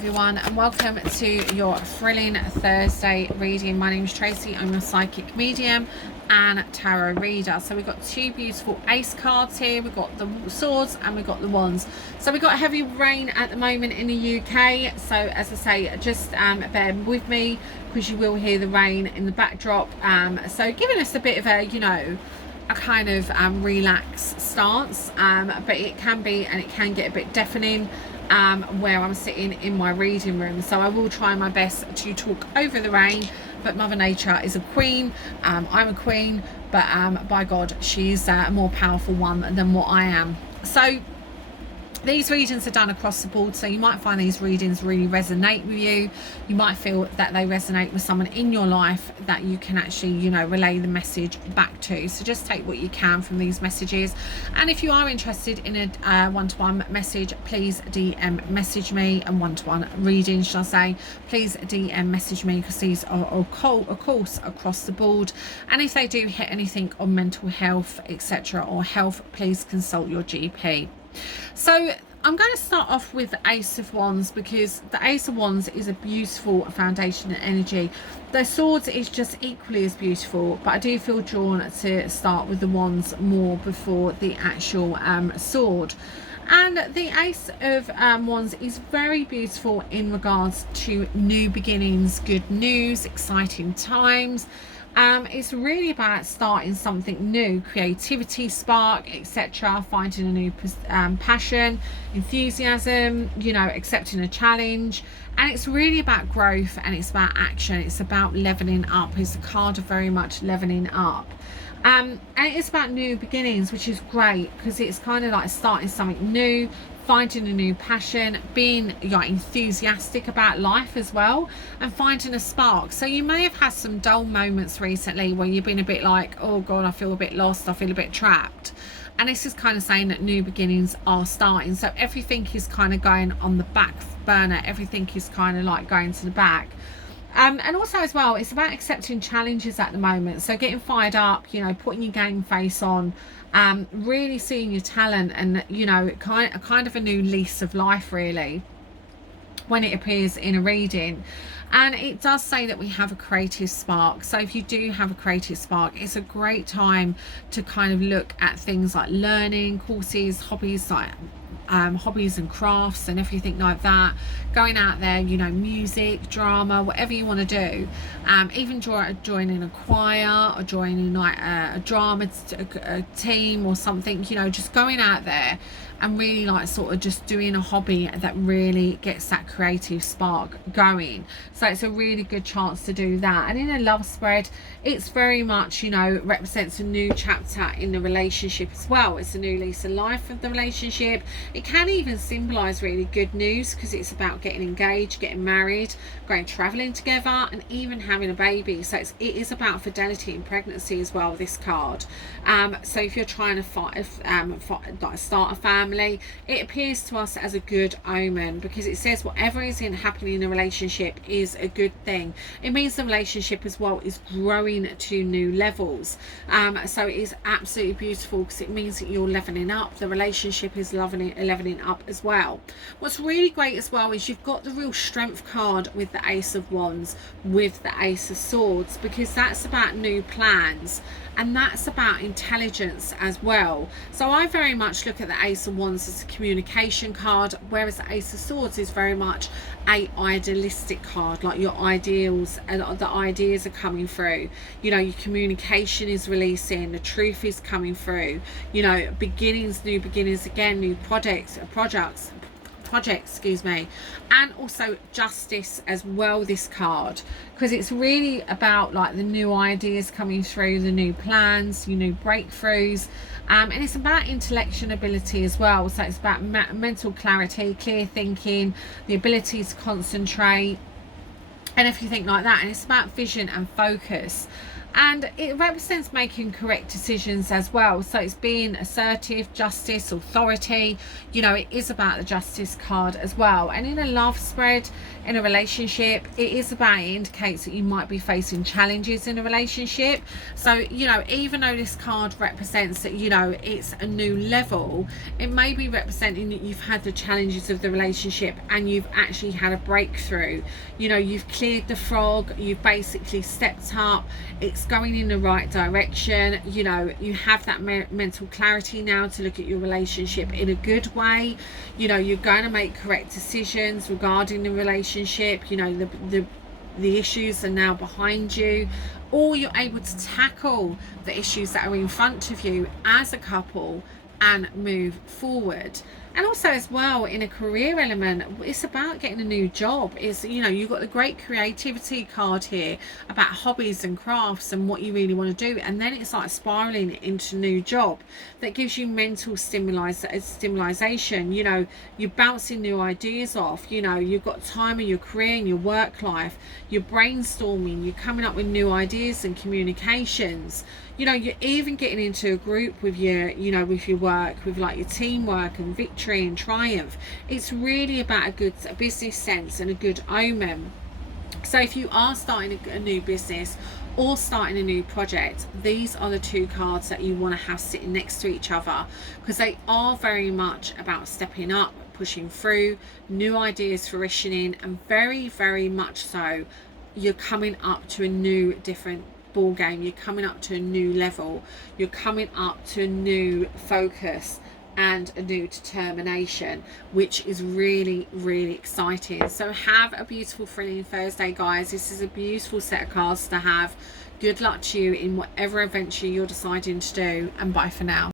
Everyone, and welcome to your thrilling Thursday reading. My name is Tracy. I'm your psychic medium and tarot reader. So we've got two beautiful ace cards here. We've got the swords and we've got the wands. So we've got heavy rain at the moment in the UK, so as I say, just bear with me because you will hear the rain in the backdrop. So giving us a bit of a, a kind of relaxed stance, but it can be, and it can get a bit deafening where I'm sitting in my reading room. So I will try my best to talk over the rain, but Mother Nature is a queen. I'm a queen, but by God, she's a more powerful one than what I am. So these readings are done across the board, so you might find these readings really resonate with you. You might feel that they resonate with someone in your life that you can actually, relay the message back to. So just take what you can from these messages. And if you are interested in a one-to-one message, please DM message me, and one-to-one reading, shall I say, please DM message me, because these are of course across the board. And if they do hit anything on mental health, etc., or health, please consult your GP. So I'm going to start off with the Ace of Wands, because the Ace of Wands is a beautiful foundation and energy. The swords is just equally as beautiful, but I do feel drawn to start with the wands more before the actual sword. And the Ace of Wands is very beautiful in regards to new beginnings, good news, exciting times. It's really about starting something new, creativity, spark, etc., finding a new passion, enthusiasm, accepting a challenge. And it's really about growth, and it's about action. It's about leveling up. It's a card of very much leveling up. And it is about new beginnings, which is great, because it's kind of like starting something new, finding a new passion, being enthusiastic about life as well, and finding a spark. So you may have had some dull moments recently where you've been a bit like, oh God, I feel a bit lost, I feel a bit trapped. And this is kind of saying that new beginnings are starting. So everything is kind of going on the back burner. Everything is kind of like going to the back. And also as well, it's about accepting challenges at the moment. So getting fired up, putting your game face on, really seeing your talent, and kind of a new lease of life really when it appears in a reading. And it does say that we have a creative spark. So if you do have a creative spark, it's a great time to kind of look at things like learning, courses, hobbies, like hobbies and crafts and everything like that, going out there, music, drama, whatever you want to do, even joining a choir, or joining like a drama team or something, just going out there and really like sort of just doing a hobby that really gets that creative spark going. So it's a really good chance to do that. And in a love spread, it's very much, represents a new chapter in the relationship as well. It's a new lease of life of the relationship. It can even symbolize really good news, because it's about getting engaged, getting married, going traveling together, and even having a baby. So it is about fidelity and pregnancy as well, this card. So if you're trying to start a family, it appears to us as a good omen, because it says whatever is happening in a relationship is a good thing. It means the relationship as well is growing to new levels. So it is absolutely beautiful, because it means that you're leveling up. The relationship is leveling up as well. What's really great as well is you've got the real strength card with the Ace of Wands with the Ace of Swords, because that's about new plans, and that's about intelligence as well. So I very much look at the Ace of Wands as a communication card, whereas the Ace of Swords is very much a idealistic card, like your ideals and the ideas are coming through. Your communication is releasing, the truth is coming through. Beginnings, new beginnings again, new projects, and also justice as well, this card, because it's really about like the new ideas coming through, the new plans, new breakthroughs, and it's about intellectual ability as well. So it's about mental clarity, clear thinking, the ability to concentrate, and everything like that. And it's about vision and focus. and it represents making correct decisions as well. So it's being assertive, justice, authority. You know, it is about the justice card as well. And in a love spread, in a relationship, it is about, it indicates that you might be facing challenges in a relationship. So, you know, even though this card represents that, you know, it's a new level, it may be representing that you've had the challenges of the relationship and you've actually had a breakthrough. You know, you've cleared the frog, you've basically stepped up, it's going in the right direction. You know, you have that mental clarity now to look at your relationship in a good way. You know, you're going to make correct decisions regarding the relationship. You know, the issues are now behind you, or you're able to tackle the issues that are in front of you as a couple and move forward. And also as well, in a career element, it's about getting a new job. It's, you know, you've got the great creativity card here about hobbies and crafts and what you really want to do, and then it's like spiraling into a new job that gives you mental stimulation. You know, you're bouncing new ideas off. You know, you've got time in your career and your work life, you're brainstorming, you're coming up with new ideas and communications. You know, you're even getting into a group with your, you know, with your work, with like your teamwork and victory and triumph. It's really about a business sense and a good omen. So if you are starting a new business or starting a new project, these are the two cards that you want to have sitting next to each other, because they are very much about stepping up, pushing through, new ideas fruitioning, and very, very much so you're coming up to a new, different ball game. You're coming up to a new level, you're coming up to a new focus and a new determination, which is really, really exciting. So have a beautiful thrilling Thursday, guys. This is a beautiful set of cards to have. Good luck to you in whatever adventure you're deciding to do, and bye for now.